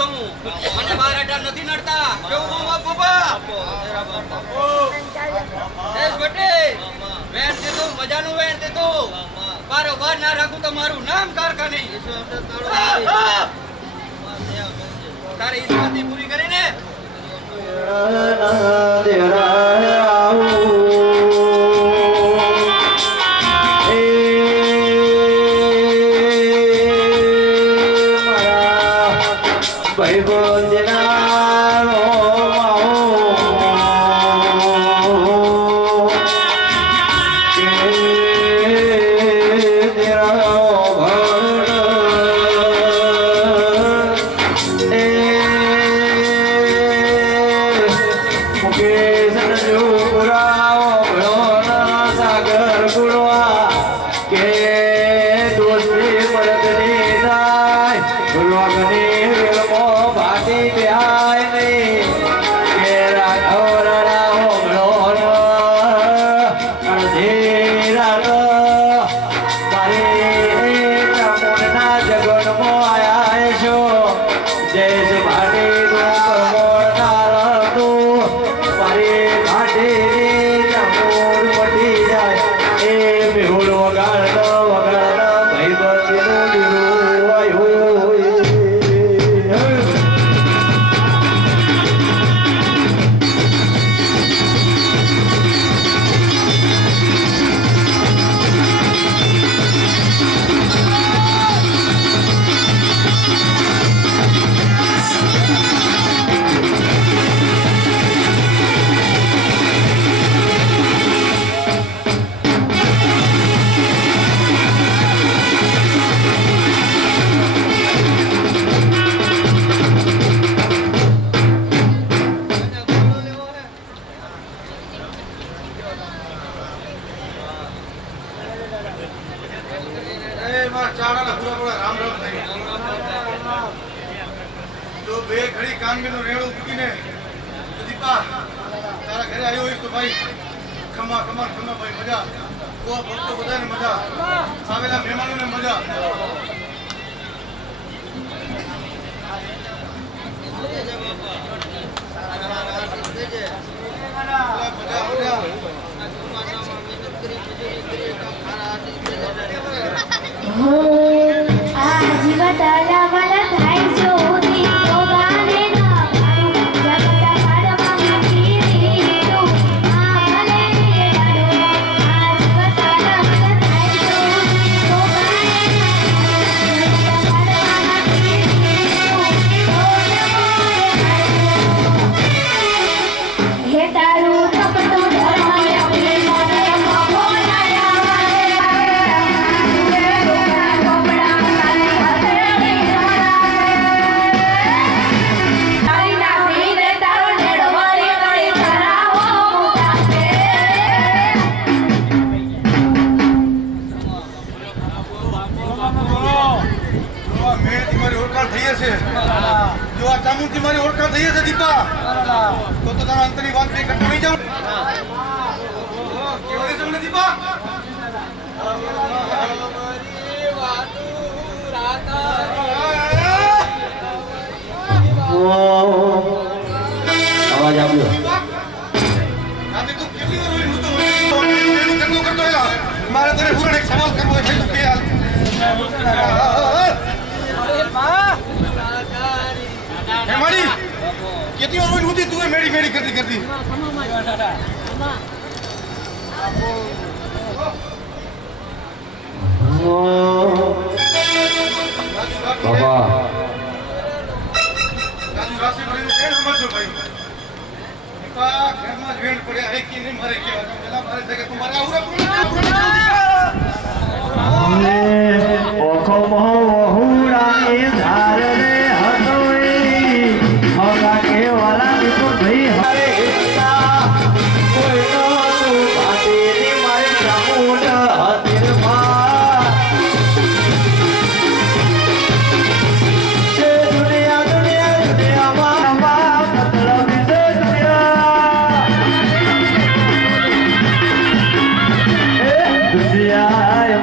છું મને બાર અઢાર નથી નડતા કેવું બાપા દેશ બટે વેણ દીધું મજાનું વેણ દીધું બારોબાર ના રાખું તો મારું નામ કારખાની તારી ઈચ્છાથી પૂરી કરીને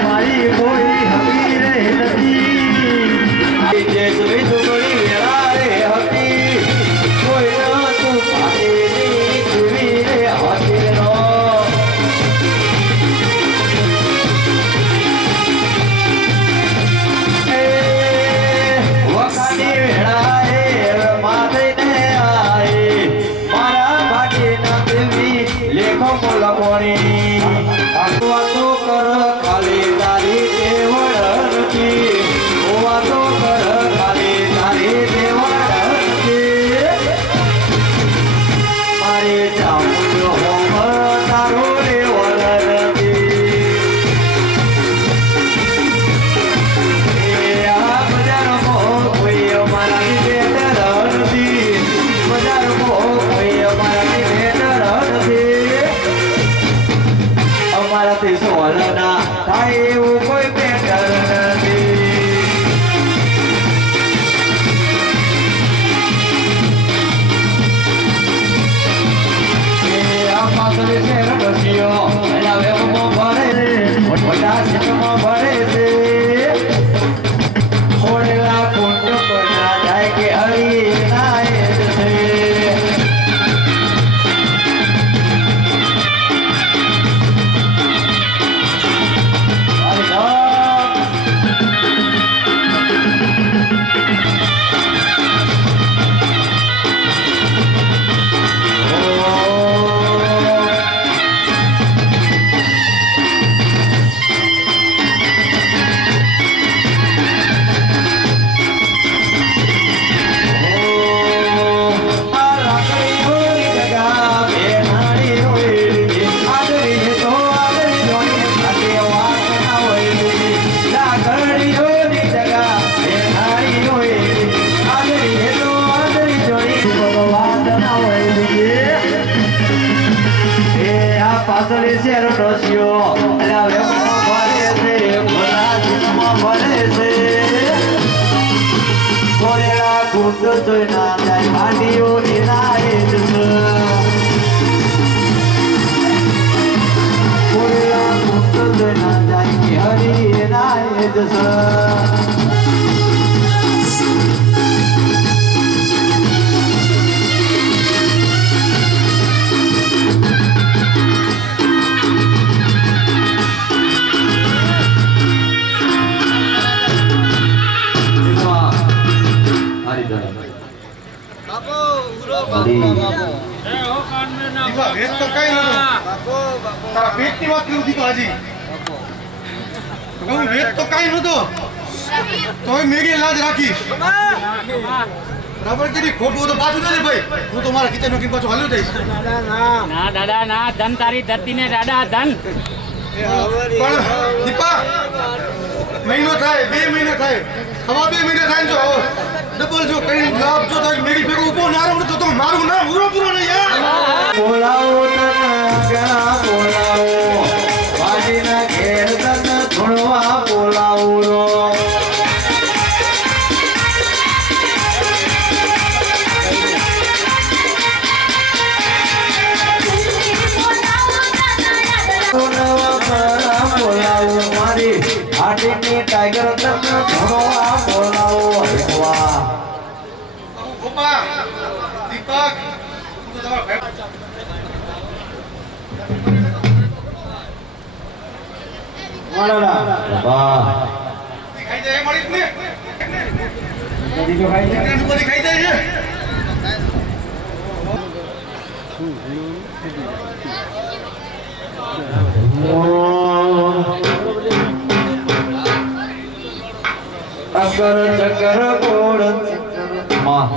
મારી કોઈ હમી રે નથી હરી નાય છે પાછળ શેરો ડોસ્યો અલ્યા ભરે છે ભલા જીતમાં ભરે છે કોરેલા ગુંડ જોઈ ના જાય ભાંડીઓ એના એ જ કોરેલા ગુંડ જોઈ ના જાય કે હરી એના એ જ મેગી લાજ રાખી બરાબર કે ખોટું તો પાછું ને ભાઈ હું તો મારા કિચન નો પાછું હાલ્યો જઈશ ના દાદા ના ધન તારી ધરતી ને દાદા ધન પણ દીપા મહિનો થાય 2 મહિના થાય હવા 2 મહિના થાય જો ડબલ જો કઈ લાભ જો તો મેગી ભેગો ઉભો નારો તો મારું નામ પૂરો નહીં યાર બોલાવો તને ગણા બોલાવો વાડીના ઘેર તને થોડવા બોલાવો રો બોલાવો મારી હાટીની ટાઈગર તને થોડવા બોલાવો વાહ ગોપા દીપક તું તો તમારા વાહ ખાઈ જાય મળી ને કદી જો ખાઈ જાય કદી ખાઈ જાય અગર ચકર ગોળ માં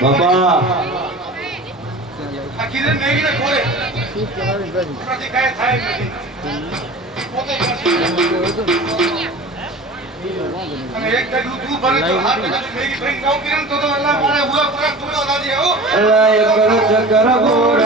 બાબા આખી રે મેગી ને ખોરે પ્રતિ કાય થાય નથી પોતે અને એક કદું તું ભરે તો હાથ કદું મેગી ભરી જાવ કિરણ તો અલ્લાહ મારે પૂરા પૂરા તોડો દાદી હો અલ્લાહ અગર ચકર ગોળ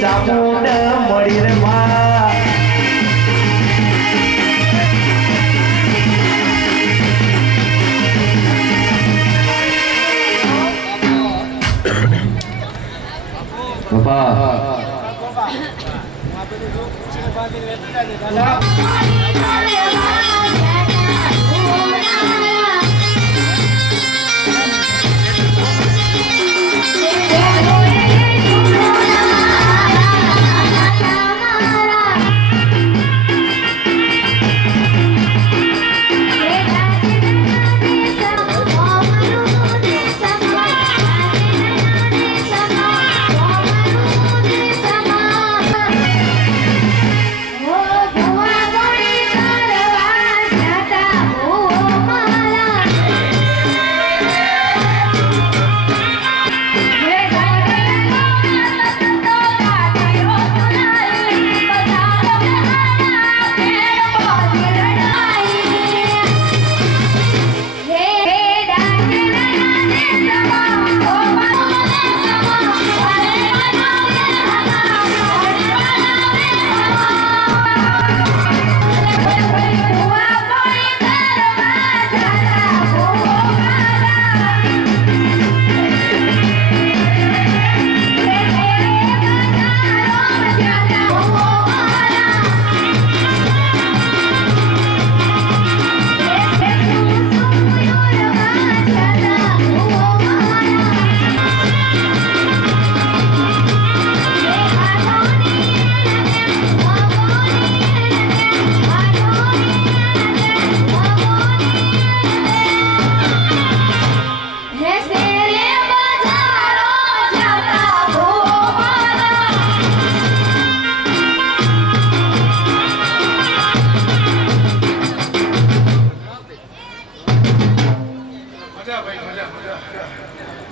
ચામુંડ મળી રે માં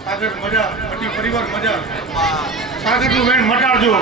સાગર મજા, પતિ પરિવાર મજા. સાગરનું વેણ મટાડજો.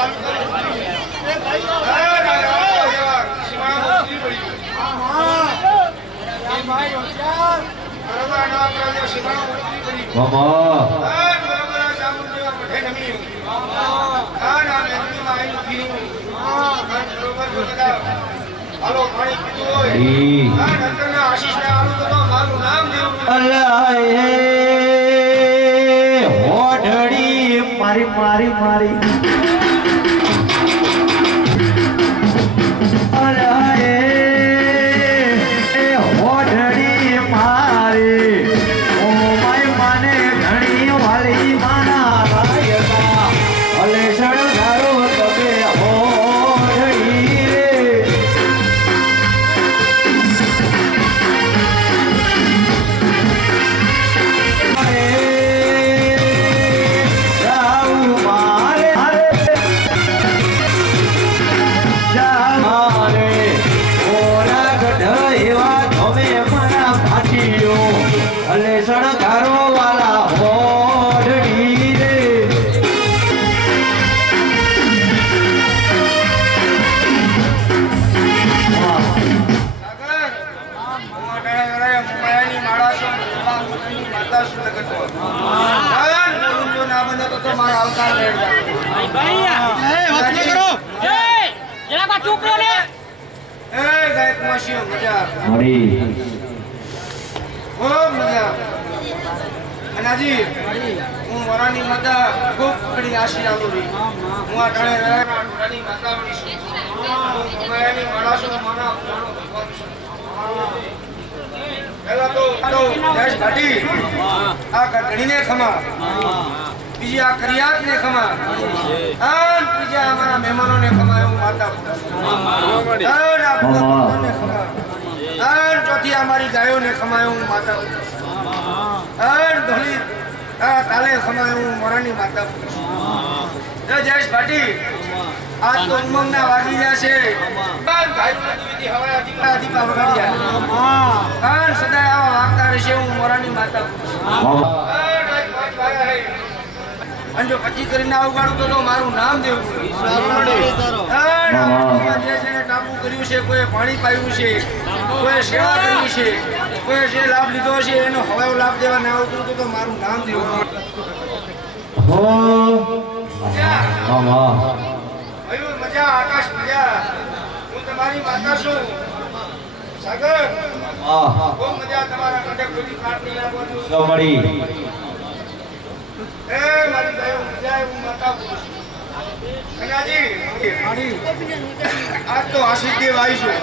ચાલુ કરો. સીમાડા ઉતરી પડી. એ ભાઈ હોશિયાર. બરોબર ના કરે સીમાડા ઉતરી પડી. બરોબર ચામુંડા મઠે નમી. ના નમી માં આઈ પીનું. બરોબર જો કદા હાલો પાણી પીતું હોય. અંતરના આશીષને આલું તો મારું નામ દેવું. મારી મારી મારી અરે એ હોઢડી મારી ઓ માય માને ઘણી વાલી માના રાયકા અલે શણગારો તમે હોઢડી રે શણગારો વાલા હોઢડી રે અનાજી હું વરાની માતા ખૂબ ઘણી આશી આવું છું. હું આ ટાણે રાની માતા બની છું. હું માયાની માળા છું. મારા પુરાણો ભગવાન છું. પહેલા તો જયેશ ભાટી આ ઘડીને ખમા, બીજી આ કરિયાતને ખમા, અને બીજા અમારા મહેમાનોને ખમા એવું માતા અને આ ભગવાનને ખમા, અને ચોથી અમારી ગાયોને ખમા એવું માતા ધોળી તાલે ખમા એવું મોરાની માતા. જયેશ ભાટી આજ તો ઉમંગના વાગી ગયા છે. સદાય આવા વાગતા રહેશે. હું મોરાની માતા અને જો પછી કરીને ઉગાડું તો મારું નામ દેવું. જે જેને ટાપુ કર્યું છે, કોઈ પાણી પાયું છે, કોઈ સેવા કરી છે, કોઈ જે લાભ લીધો છે એનો હવે લાભ દેવા ના આવતું તો મારું નામ દેવું. મયુર મજા, આકાશ મજા. હું તમારી માતા છું. સાગર બહુ મજા તમારા કંઠે ખોટી પ્રાર્થના લાગો છું. એ મારી ગાયો મજા હું માતા છું. કન્યાજી આજ તો આશીષ દેવ આવી છું,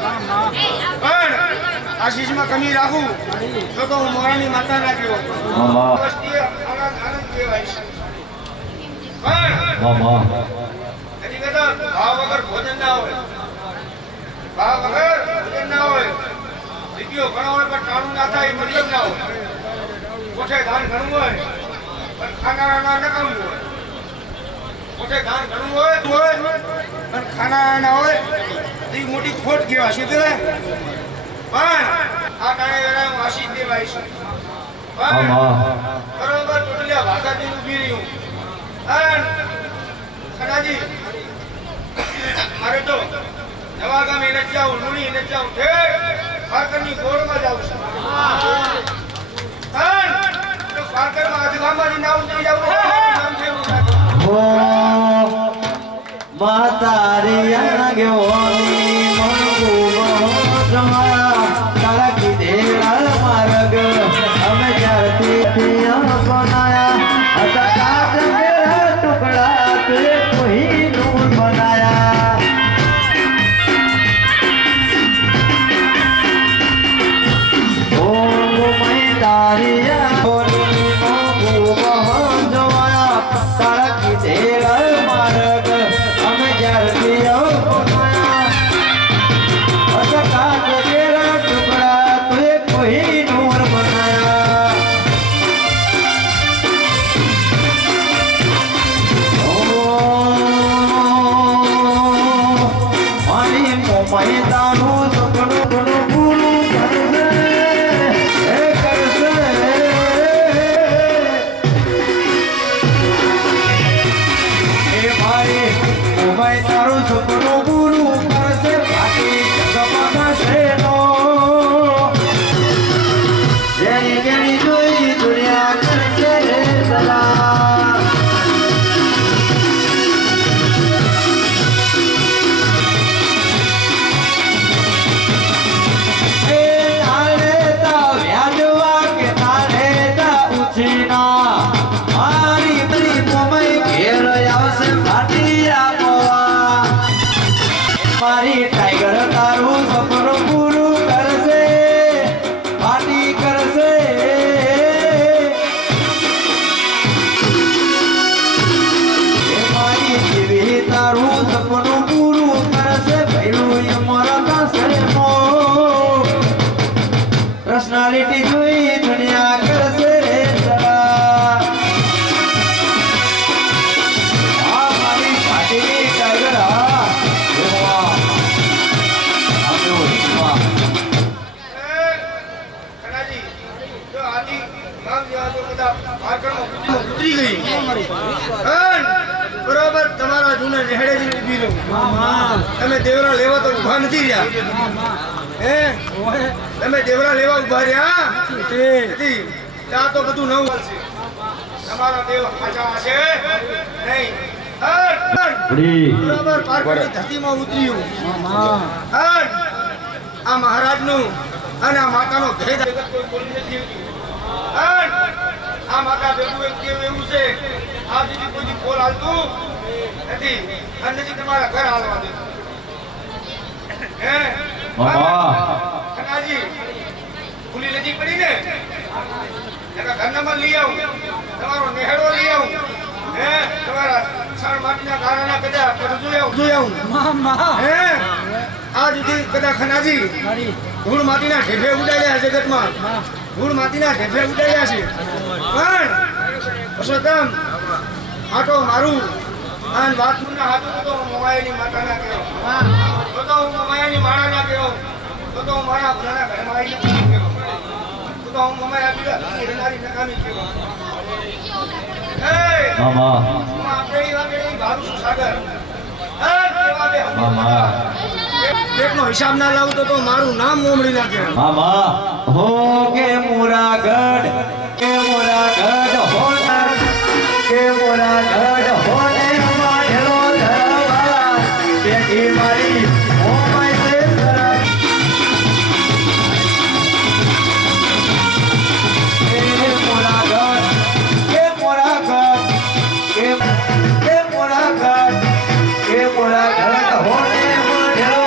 પણ આશીષમાં કમી રાખું તો હું મોરાની માતા ના કહેવો. આનંદ કહેવાય છે. હજી કદાચ ભાવ વગર ભોજન ના હોય, ભાવ વગર ભોજન ના હોય, રૂપિયો ઘણો હોય પણ ટાણું ના થાય મતલબ ના હોય. કોઠે ધાન ઘણું હોય પણ ખાનારા નકામું હોય. કોઠે ધાન ઘણું હોય પણ ખાનારા ના હોય એ મોટી ખોટ કહેવાય. શું કહેવાય? પણ આ ટાણે વેળા હું આશીષ દેવાય છું. બરોબર ટોટલિયા ભાષાજી ઉભી રહ્યું. કનાજી મારે તો નવા ગામે નથી જાઉં, લુણી નથી જાઉં, પારકરની ગોળમાં જાઉં છું. પારકરમાં અજગામમાં ના ઉતરી જાઉં માતારી ગયોની તારા કીધેલા માર્ગ અમે ત્યારથી બનાયા હતા. કાચના ટુકડા તે કોહિનૂર બનાયા. ઓ મેં તારી આંખોની મોગું જોયા મારું ને નેહડે જ ઊભી રહું. તમે દેવરા લેવા તો ઊભા નથી રહ્યા. હે તમે દેવરા લેવા ઊભા રહ્યા નથી. ત્યાં તો બધું નવું છે. તમારા દેવ સાચા હશે નહીં. બરાબર પારકરની ધરતીમાં ઉતર્યું. આ મહારાજનું અને આ માતાનો ભેદ જગત કોઈ બોલી નથી શક્યું. આ માતા ભેગું એક કેવું એવું છે આ સુધી કોઈ કોલ હાલતું નથી અને નથી તમારા ઘર હાલવા દેતું. હે ખનાજી ભૂલી નથી પડી ને એના ઘરનામાં લઈ આવું, તમારો નેહડો લઈ આવું, હે તમારા સાણ માટીના ગારાના કદા જોઈ આવું. હે આ સુધી કદા ખનાજી ધૂળ માટીના ઢેફે ઉડાડ્યા જગતમાં, ધૂળ માટીના ઢેફે ઉડાડ્યા છે. પણ પુરુષોત્તમ આટો મારું અને વાતના હાથું તો મમાયાની માતાના કહેવો, તો હું મમાયાની માળાના કહેવો, તો હું મારા ભલાના ઘરમાં આવીને કહેવો, તો હું મમાયા બીજા હિરનારી નકામી કહેવો. પેટનો હિસાબ ના લાવું તો મારું નામ મોમડી નાખે. હો કે મોરાગઢ કે મોરાગઢ હો કે મોરાગઢ હો ને માઢેલો ધરવા બેટી મારી ઓ માય સરા કે મોરાગઢ કે મોરાગઢ કે મોરાગઢ કે મોરાગઢ હો ને માઢેલો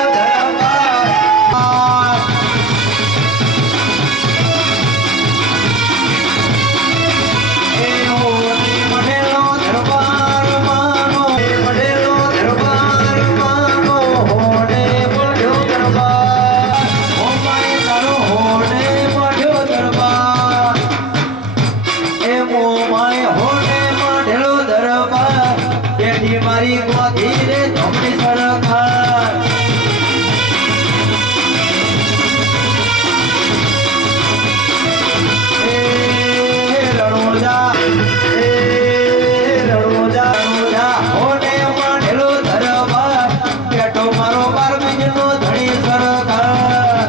મારી ગોધી રે ધમની સરકાર એ રણોજા હોને માઢેલો ધરવા બેઠો મારો 12 મહિનાનો ધણી સરકાર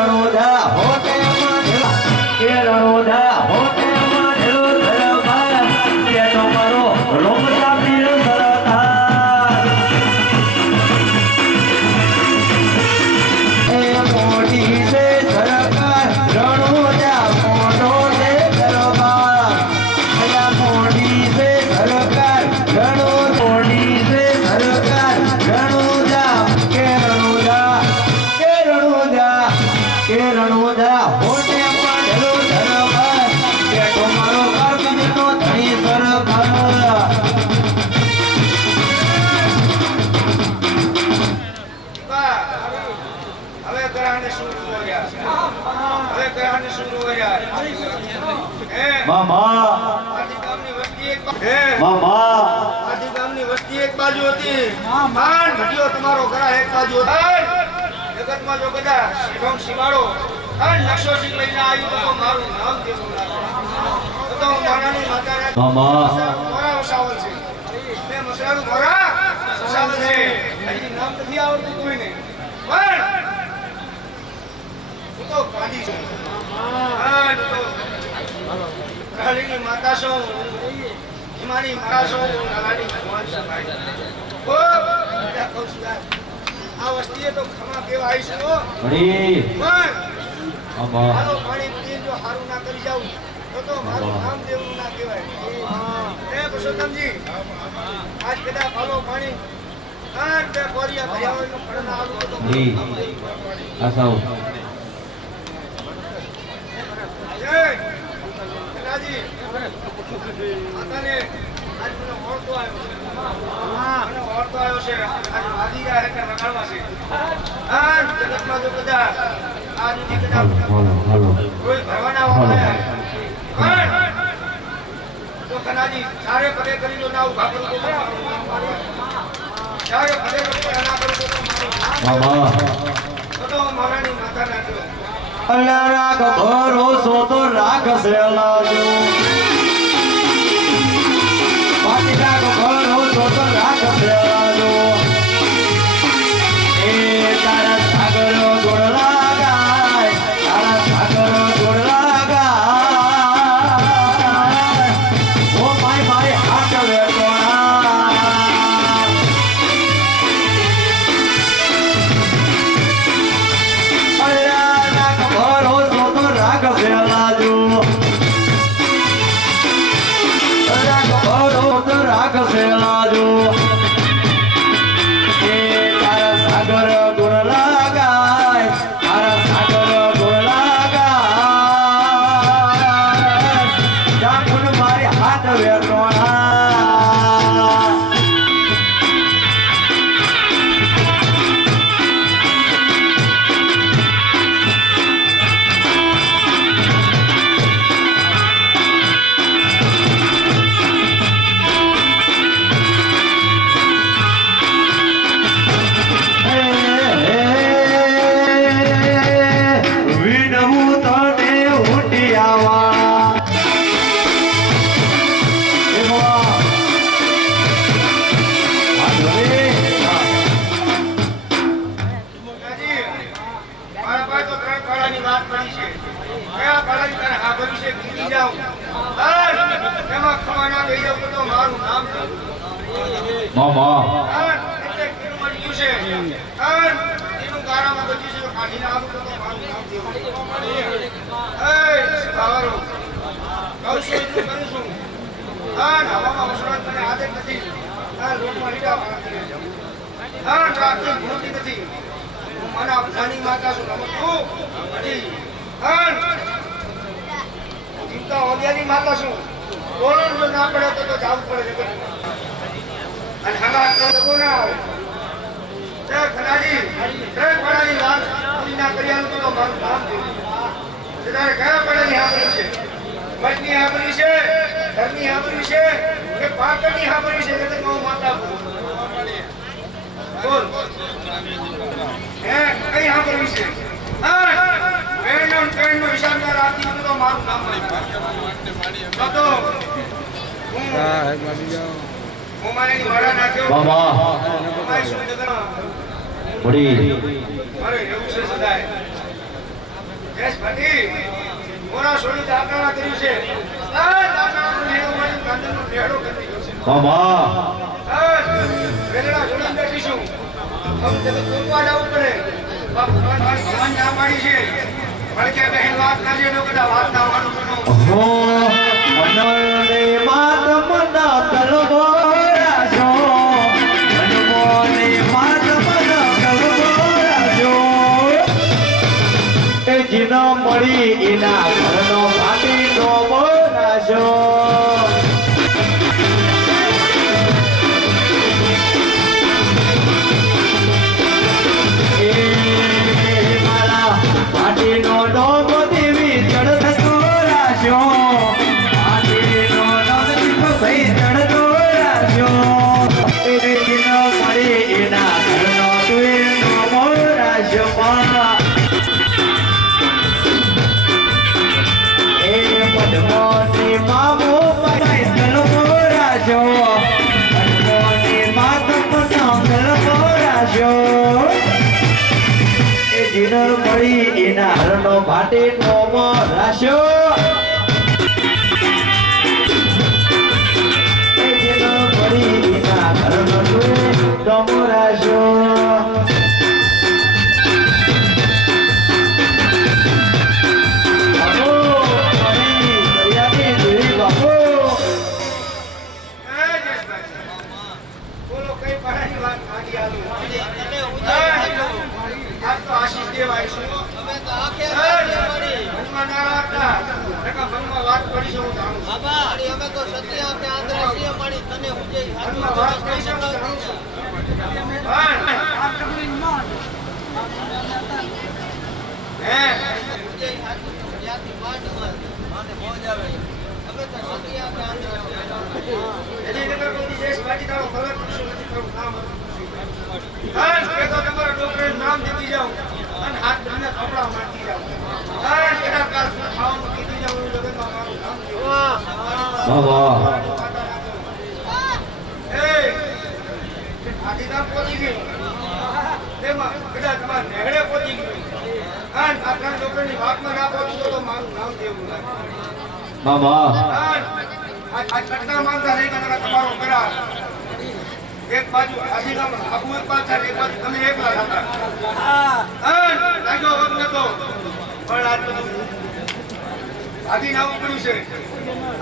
રણોદા હોટે માઢેલો કે રણોદા હોટે માઢેલો ધરવા બેઠો મારો રોમડા પીર સરકાર એ મોટી છે સરકાર રણોદા મોટો છે દરબાર અયા મોટી છે સરકાર મોટી છે સરકાર રણોદા કે રણોદા કે રણોદા કે રણોદા હોટે માઢેલો ધરવા બેઠો મારો 12 મહિનાનો ધણી સરકાર હવે ગ્રહને શરૂ કર્યા, હવે ગ્રહને શરૂ કર્યા. હે મામા આદિ ગામની વસ્તી એક હે મામા આદિ ગામની વસ્તી એક બાજુ હતી. માન ભટ્યો તમારો ઘર એક બાજુ હતો. જગતમાં જો બધા શિવમ શિવાળો અને નકશો શીખ લઈને આવ્યું તો મારું નામ દેવું લાગે તો હું માનાની માતાના મામા મોરા વસાવલ છે. મેં મસરાનું મોરા વસાવલ છે. હજી નામ નથી આવડતું કોઈને, પણ હું તો કાઢી છું. હા તો કાળીની માતા છું, હિમાની માતા છું, કાળાની ભગવાન છું. ઓ બધા કહું છું યાર, આ વસ્તીએ તો ખમા કેવા આવી છે. હરી પણ મામા હાલો પાણી પીને જો હારું ના કરી જાઉં તો મારું નામ દેવું ના કહેવાય. હે પુરુષોત્તમજી આજ કદાચ હાલો પાણી અને બે કોરિયા ભર્યા હોય નું ફળ ના આવું તો હરી આસાવ જય કનાજી માતાને આજ મને ઓળતો આવ્યો છે. મને ઓળતો આવ્યો છે. આજ વાદી ગયા એટલે રગાડવા છે. આ જગતમાં જો બધા આ રીતે કદાચ હાલો કોઈ ભરવાના વાળા પણ તો કનાજી ચારે પગે કરી જો ના ઉભા કરું તો ચારે પગે કરી ના કરું તો મારું નામ મામા તો મારાની માતા ના અલ્યા રાખ ભરોસો તો રાખશે લાજો બાકી રાખ ભરોસો તો રાખશે લાજો એ તારા સાગર ગુણ લાગાય તારા સાગર ગુણ લાગાય ઓ માય માય હાથ વેકોણા અલ્યા રાખ ભરોસો તો રાખશે લાજો રાખ ભરોસો તો રાખશે લાજો એ તારા સાગર ગુણ લાગાય તારા સાગર ગુણ લાગાય જાગુણ મારી હાથ વેટોણા વિનવું તને ઉઠિયાવા મારા પાસે તો 3 કાળાની વાત પડી છે. કયા કાળાની તારે હા ભરી છે ભૂલી જાઉં. એમાં ખવા ના કહી જાઉં તો મારું નામ છે. મામા એટલે કિલો મળ્યું છે. એનું ગારામાં બચ્યું છે તો કાઢીને આવું તો મારું નામ દેવું. એ બાવરો કહું છું એટલું કરું છું. હવામાં વસવાટ મને આદત નથી. લોકમાં લીટા પાડતી રહી. રાતની ભૂલતી નથી. હું મારા નાની માતા છું તું હજી ચિંતા ઓડિયાની માતા છું. બોલો જો ના પડે તો જવું પડે છે. અને હંગાત તો ના આવે. તે ખનાજી તે પડાની વાત પૂરીના કર્યાનું તો મારું નામ છે. તે તારે કયા પડાની હાબરી છે? મઠની હાબરી છે, ઘરની હાબરી છે કે પાકડની હાબરી છે? કે હું માતા બોલ હે કઈ હાબરી છે? પેનનો હિસાબ ના રાખી તો મારું નામ તો હું મારી મારા નાખ્યો મામા તમારી શું જગા બડી અરે એવું છે સદાય જસ ભટી મોરા છોડી દાખલા કર્યું છે. દાખલાનું નેડો મારી કાંદનો નેડો કરી દીધો છે. મામા વેલડા જોડીને બેઠીશું. હવે જગત કોકવા જવું પડે. બાપ ભગવાન ભગવાન ના પાડી છે. ભડકે બહેન વાત કરજે તો કદા વાત ના માનું બનો. હો મનોને માતમના તલવારાજો મનોને માતમના તલવારાજો એ જીના મળી એના ઘરનો ફાટીનો બોરાજો એ મારા ફાટીનો ડોબો દેવી ચડતો રાજો ફાટીનો ડોબો ભાઈ ચડતો રાજો એ જીનો મળી એના ઘરનો તુએનો બોરાજો એ પદ્મોની મામો પાઈ તલવો રાજો પદ્મોની માતમના તલવો રાજો એ જીન મળી એના હરનો ભાટે નોમો રાશો એ જીન મળી એના હરનો નોમો રાશો બોલો કઈ પડાની વાત આજી આલું. આજ તો આશીષ દેવાય છે. અમે તો આખે રાત પડી. મનમાં ના રાખતા. નકા મનમાં વાત પડી છે હું જાણું છું. બાબા અમે તો સત્ય આપણે આંધ્રા છીએ મારી તને હું જે મનમાં વાત પડી છે હું જાણું છું. હે ત્યાંથી માંડમાં અને મોજ આવે. અમે તો સત્ય આપણે આંધ્રા છીએ. હજી નગર કોઈ દેશ બાજી તારો ખબર પૂછું નથી તારું નામ હતું. હા કે તો તમારા ડોક્ટરનું નામ દીધી જાઉં અને હાથ બંને કપડા માંગી જાઉં. મામા એ આદિના પહોંચી ગયું તેમાં કદાચ તમારા નેહડે પહોંચી ગયું અને આપણા છોકરાની વાતમાં ના પહોંચ્યું તો મારું નામ દેવું લાગે મામા આ ઘટના માંગતા નહીં કે તમારો કરાર એક બાજુ આદિનામ આખું એક બાજુ થાય, એક બાજુ તમે એકલા હતા લાગ્યો વખત નતો પણ આજ બધું આદિનામ કર્યું છે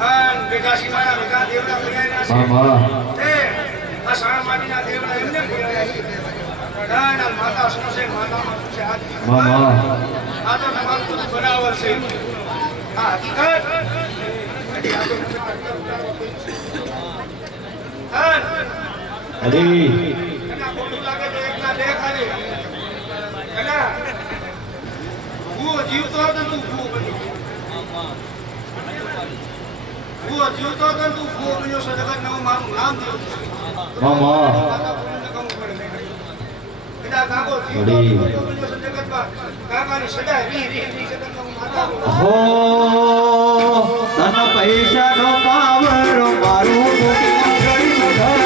અને બેટા શિવાના બેટા દેવડા કર્યા છે મામા એ આ શાળા માટીના દેવડા એમને કર્યા છે ના માતા શું છે માતામાં શું છે મામા આ તો તમારું બધું બરાબર છે આ હકીકત હરી એના ખોટું લાગે તો એકના બે ખાલી એના ભૂવો જીવતો હતો તું ભૂવો બન્યો ભૂવો જીવતો હતો તું ભૂવો બન્યો છે જગત નવું મારું નામ દેવું છે મામા માતા પુણ્યને કમ પડે એના કાકો જીવતો હતો ભૂવો બન્યો છે જગતમાં કાકાની સદા રી જગતમાં માતા હો તન પૈસાનો પાવર મારું ગરીબ ઘર,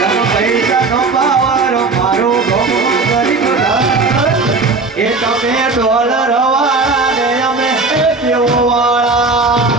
તન પૈસાનો પાવર મારું ગરીબ ઘર, એ તમે ડોલર વાળા ને અમે દેવો વાળા.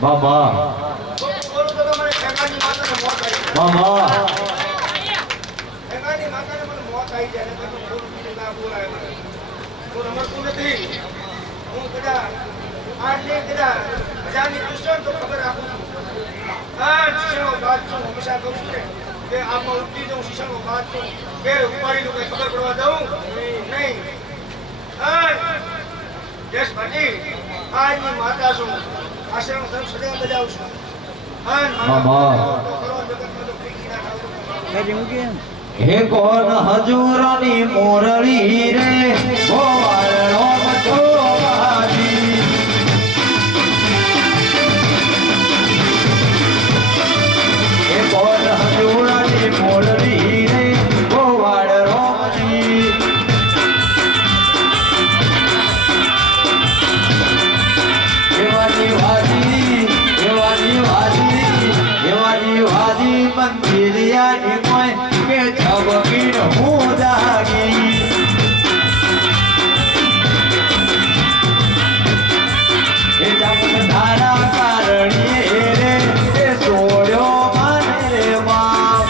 મામા મામા માતા છું આશ્રમ સદા બજાવું છું હે કોણ હજુરની મોરળી રે ગોવાળ રોમ ચોવાજી. હે કોણ હજુરની મોરળી રે ગોવાળ રોમજી. એવાની વાજી એવાની વાજી એવાની વાજી મંદિરિયાની મોય કે છબકીન હું જાગી. એ જમન તારા કારણીએ રે એ સોડ્યો મને રે બાપ.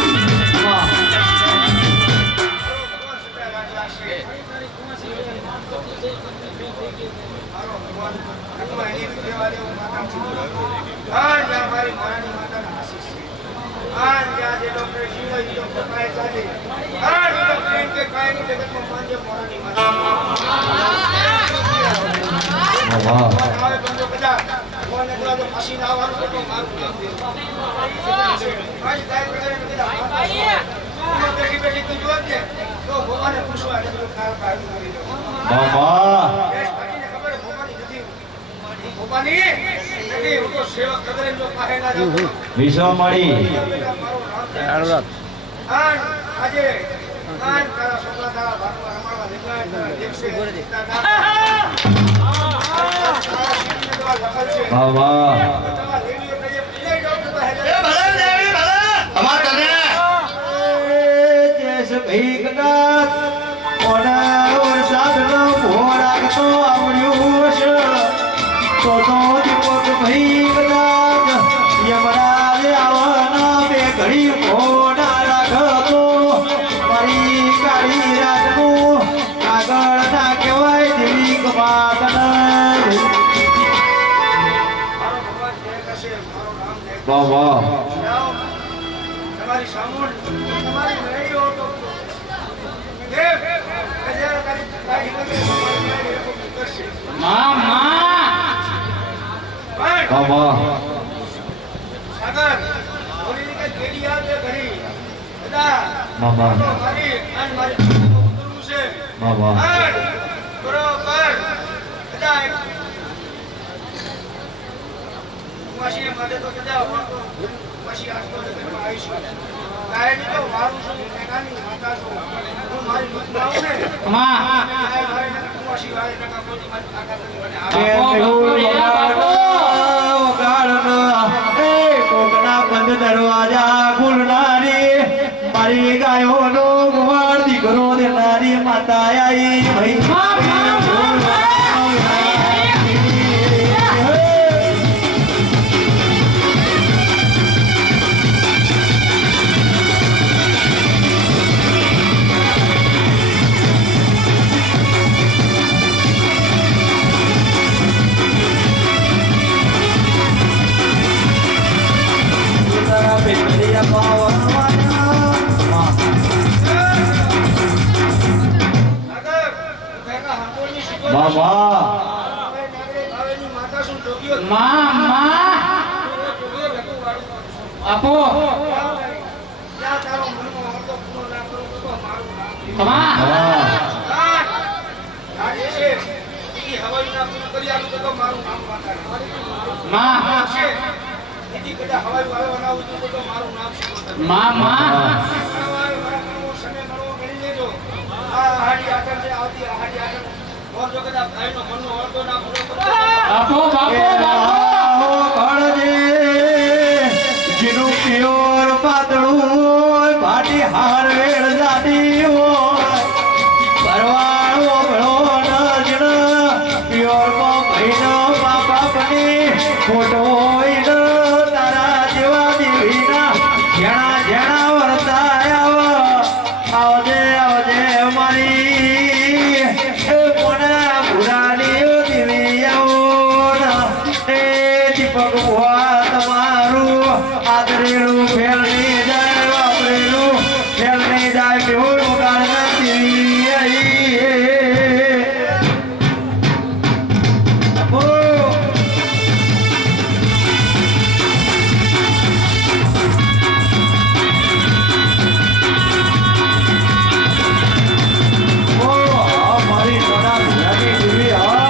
સેવા કદરે પાસે ના જાઓ. વિશ્વમણી બેટા મારું નામ છે. આન આજે આન તારા છોકરા તારા ભાગમાં રમાડવા નીકળ્યા તારા દેખશે. વાહ વાહ વાહ વાહ તમારી સામું તમારી મેળીઓ તો દેવ હજાર તારી તમારી મેળીઓ કરશે. માં પણ વાહ વાહ સાગર બોલીને કે કેડી આવે ઘરી બધા મામા તો મારી અને મારી ઉતરવું છે. વાહ વાહ પણ બરોબર બધા માસી માટે તો બધા માસી આટલો જગતમાં આવીશું. કાયમી તો મારું છું મેઘાની માતા છું. હું મારી દૂધ લાવું ને માં મારે કુવાસી વાળે ટકા કોઈ મારી તાકાત નથી મને આવે. દરવાજા ખુલનારી મારી ગાયો નો ગોવાળ દીકરો દેનારી માતા આઈ ભાઈ સાગર ભેગા હાંકોળની શીખો વાહ વાહ ભાઈ નાગરે ભાવેની માતા છું જોગીઓ માં જોગીઓ ભેગું વાળું આપો જ્યાં તારો મનમાં હતો પૂરો ના કરું તો મારું નામ માં વાહ આજે છે ઈ હવાઈના પૂરું કરી આલું તો મારું નામ વાંકાય. માં છે એથી કદા હવાઈ વાળો ના ઉતું તો મારું નામ છે. માં સમય ગણવો ગણી લેજો. આ હાડી આટમ છે આવતી આ હાડી આટમ ઓર જો કદા ભાઈનો મનનો વળતો ના પૂરો કરો આપો બાપો જીનું પિયોર પાતળું ભાટી હાર વેળ જાતી હોય પરવાળો ભળો નજણ પિયોર માં ભાઈનો મા બાપની ફોટો હોય ન તારા જેવા દેવીના જેણા જેણા વર્તાયા આવજે આવજે મારી એ મોના ભુરાની દેવી આવો એ દીપક ભુવા તમારું આદરેલું ફેલની જાય વાપરેલું ફેલની જાય બેહોડ મુકાળ નથી મારી સોના ભુરાની દેવી હા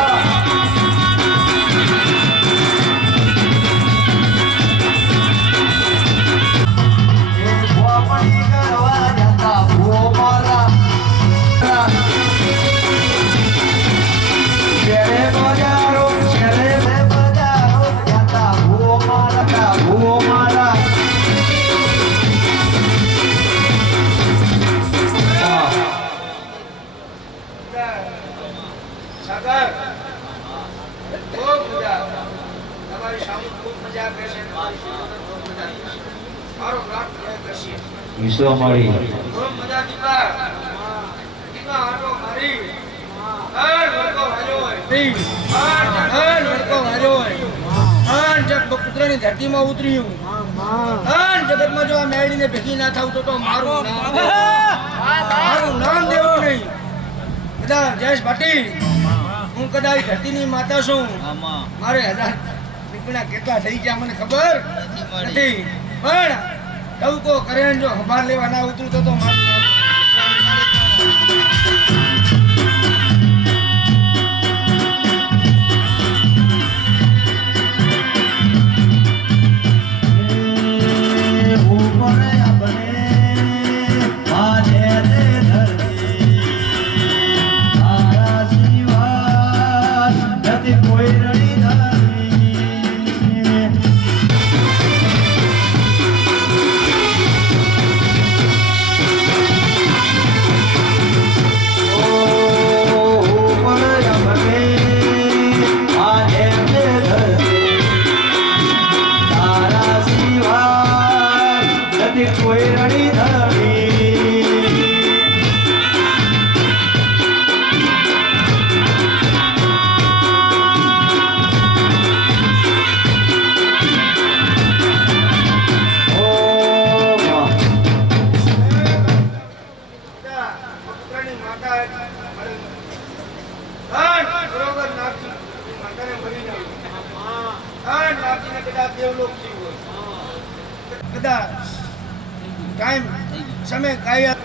સાગર ખૂબ મજા તમારી સામે ખૂબ મજા કરશે તમારી સામે ખૂબ મજા કરશે. મારો નામ જય કરશે વિશ્વમણી ખૂબ મજા દીપા દીપા આટો મારી હર વડકો વાજો હોય હર વડકો વાજો હોય હર જગ પુત્રની ધરતીમાં ઉતર્યું હર જગતમાં જો આ મેળીને ભેગી ના થાવ તો મારું નામ દેવું નહીં. કદાચ જયેશ ભાટી હું કદાચ ધરતીની માતા છું. મારે 1000 દીકરા કેટલા થઈ ગયા મને ખબર નથી પણ ટવકો કરે જો હબાર લેવા ના ઉતરું તો મારું નામ કદાચ દેવલોક થયું હોય, કદાચ ટાઈમ સમય કાયા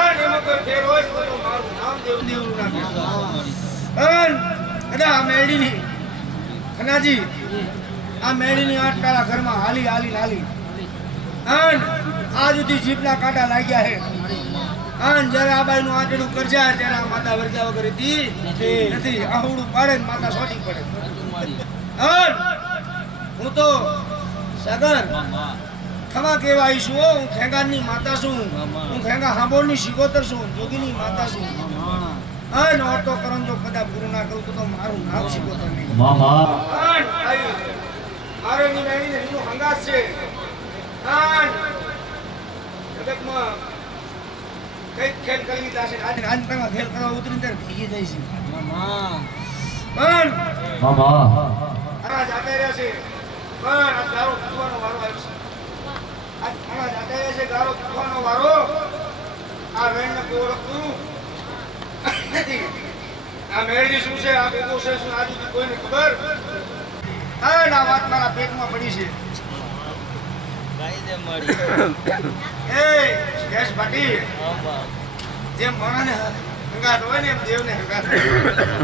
અને એમાં કોઈ ફેર હોય તો મારું નામ દેવનું નાખે. અને કદાચ આ મેળીની ખનાજી આ મેળીની 8 તાળા ઘરમાં હાલી અને આ સુધી જીભના કાંટા લાગ્યા છે. અને જ્યારે આ બાઈનું આંચડું કરજાય ત્યારે આ માતા વર્જા વગર નથી. આહુડું પાડે ને માતા સોટી પડે. અને હું તો સાગર ખમા કેવા આવી છું. હું ખેંગાની માતા છું. હું ખેંગા હાંભોળની શિકોતર છું. જોગીની માતા છું. અને ઓટો કરમ જો કદાચ પૂરું ના કરું તો મારું નામ શિકોતર નહીં. મામા મારે ની મેળીને એનું હંગાત છે. અને જગતમાં કઈક ખેલ કરી લીધા છે. આજે રાજકારણમાં ખેલ કરવા ઉતરીને ત્યારે ભીગી જાય છે. પણ મામા આ જાતા રહ્યા છે. પણ આ ગારો કૂટવાનો વારો આવ્યો છે. આ જાતા રહ્યા છે ગારો કૂટવાનો વારો. આ વેણને કોઈ ઓળખતું નથી. આ મેળવી શું છે, આ ભેગો છે શું, આ સુધી કોઈને ખબર. અને આ વાત મારા પેટમાં પડી છે. એ કેશ ભાટી જેમ માણસને હંગાત હોય ને એમ દેવને હંગાત હોય.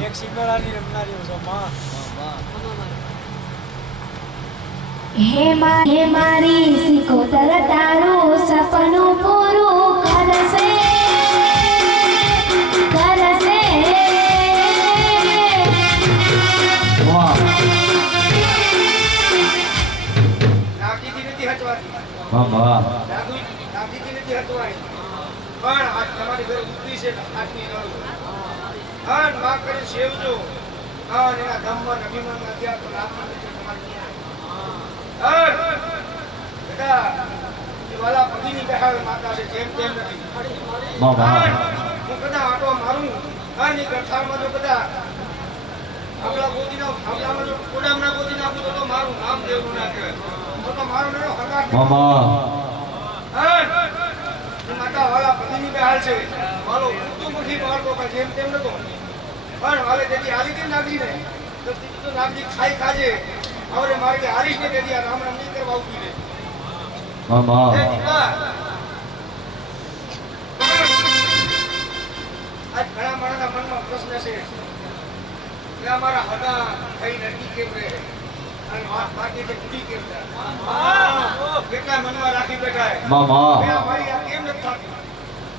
એક શિકોડાની રમનારી છો માં. હે મારી સિકોતર તારું સપનું પૂરું કરશે વાહ નાગજીથી નથી હચવાતી. મામા નાગજીથી નથી હચવાતી. પણ આજ તમારી ઘરે ઉતરી છે આજની લડો. અને માં કરી સેવજો. અને એના ધમમાં અભિમાનમાં ત્યાં તો નાગજી નથી તમારી ત્યાં. બેટા એ વાલા પગીની બેહાડ માતા છે જેમ તેમ નથી. મામા હું કદાચ આટો મારું અને ગઠારમાં જો કદાચ આપણા ગોતીમાં જો કોડામના ગોતી નાખું તો મારું નામ દેવનું ના કહેવાય. તો મારો નેનો હંગાત મામા માતા વાલા પતિની બેહાલ છે. મારો કુટુંબથી બહાર તો જેમ તેમ નતો. પણ વાલે તેથી હાલી કે નાગજીને તો નાગજી ખાઈ ખાજે હવે મારે હારીશ ને તેથી આ રામ રામ નહીં કરવા ઉઠી લે. મામા આજ ઘણા માણસના મનમાં પ્રશ્ન છે કે અમારા હગા થઈ નરકી કેમ રહે અને વાત બાકી છે કુડી કેમ થાય. કેટલા મનમાં રાખી બેઠા હે. મામા બે અમારી આ કેમ નથી થતી.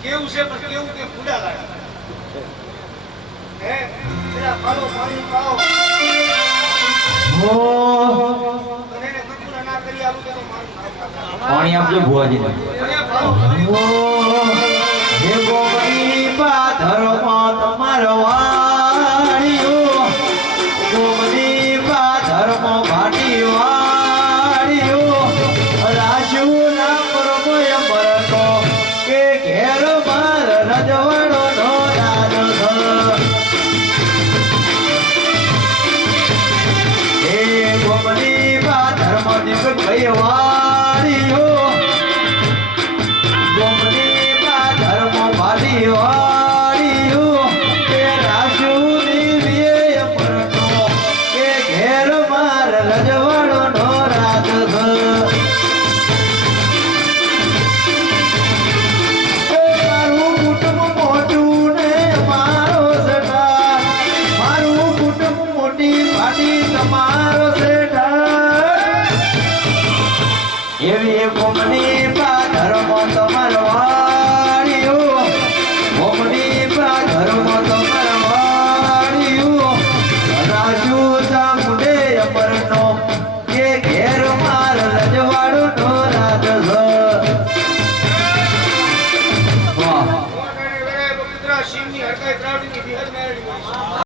કેવું છે પણ કેવું કે ફૂડા લાગે. હે જરા પાલો પાણી પાઓ અને એને કપૂરા ના કરી આવું તો મારું નામ કાઢો. પાણી આપજો ભુવાજીને. અને પાલો પાણી હે ગોમતી પાથરમાં તમારો વાળ્યો. ગોમતી પાથરમાં ભાટી વાળ્યો. રાશિયું ના પરમય મરતો કે ઘેર માર રજવાડો નો રાજ હે ગોમતી પાથરમાં દીપ ભાઈ વાળ્યો. ગોમતી ધર્મ ભાલી વાળ્યું કે રાશુની વિય પરનો કે ઘેર માર રજવાડો નો રાજ મારું કુટુંબ મોટું ને મારો સેઠા. મારું કુટુંબ મોટી પાટી તમારો સેઠા. એવી ગોમતી ધર્મ તમારો વાળ્યું. ગોમતી ધર્મ તમારો વાળ્યું. રાશુ ચામુંડે અમરનો કે ઘેર માર રજવાડો નો રાજ વાહ કોણ કરે વેરે બકુતરા સિંહની હરકાઈ ત્રાવડીની બિહાર મેળવી.